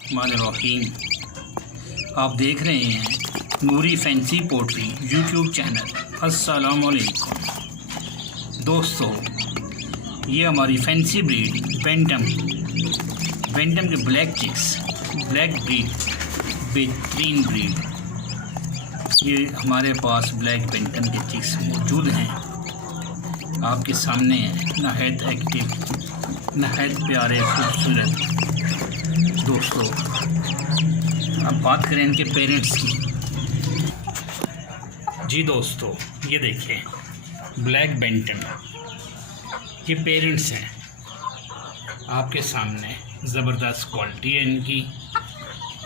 रहीम। आप देख रहे हैं नूरी फैंसी पोल्ट्री यूट्यूब चैनल। अस्सलाम वालेकुम दोस्तों, ये हमारी फैंसी ब्रीड बेंटम के ब्लैक चिक्स, ब्लैक ब्रीड, बेहतरीन ब्रीड। ये हमारे पास ब्लैक बेंटम के चिक्स मौजूद हैं, आपके सामने हैं। नहायत एक्टिव, नहायत प्यारे, खूबसूरत। दोस्तों, अब बात करें इनके पेरेंट्स की। जी दोस्तों, ये देखें ब्लैक बेंटम, ये पेरेंट्स हैं आपके सामने। ज़बरदस्त क्वालिटी है इनकी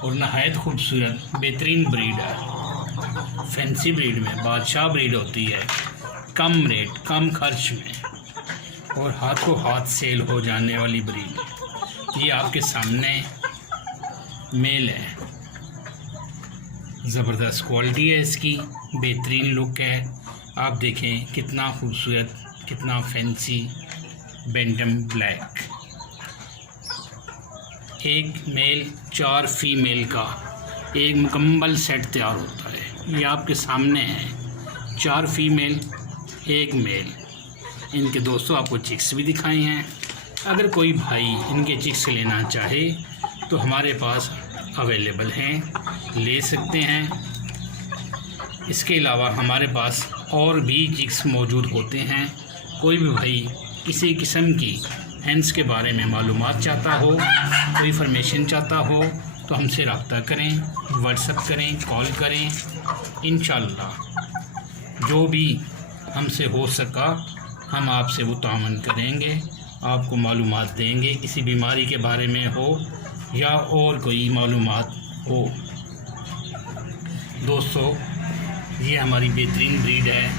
और नहायत खूबसूरत बेहतरीन ब्रीड है। फैंसी ब्रीड में बादशाह ब्रीड होती है, कम रेट, कम खर्च में और हाथों हाथ सेल हो जाने वाली ब्रीड। ये आपके सामने मेल है, ज़बरदस्त क्वालिटी है इसकी, बेहतरीन लुक है। आप देखें कितना खूबसूरत, कितना फैंसी बेंटम ब्लैक। एक मेल 4 फीमेल का एक मुकम्मल सेट तैयार होता है। ये आपके सामने है, 4 फीमेल 1 मेल। इनके दोस्तों आपको चिक्स भी दिखाए हैं। अगर कोई भाई इनके चिक्स लेना चाहे तो हमारे पास अवेलेबल हैं, ले सकते हैं। इसके अलावा हमारे पास और भी चिक्स मौजूद होते हैं। कोई भी भाई किसी किस्म की हैंस के बारे में मालूमात चाहता हो, कोई इन्फॉर्मेशन चाहता हो तो हमसे रब्ता करें, व्हाट्सएप करें, कॉल करें। इंशाअल्लाह जो भी हमसे हो सका हम आपसे वो तामन करेंगे, आपको मालूमात देंगे, किसी बीमारी के बारे में हो या और कोई मालूमात हो। दोस्तों, ये हमारी बेहतरीन ब्रीड है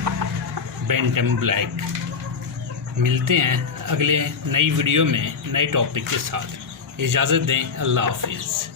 बेंटम ब्लैक। मिलते हैं अगले नई वीडियो में नए टॉपिक के साथ। इजाज़त दें, अल्लाह हाफिज़।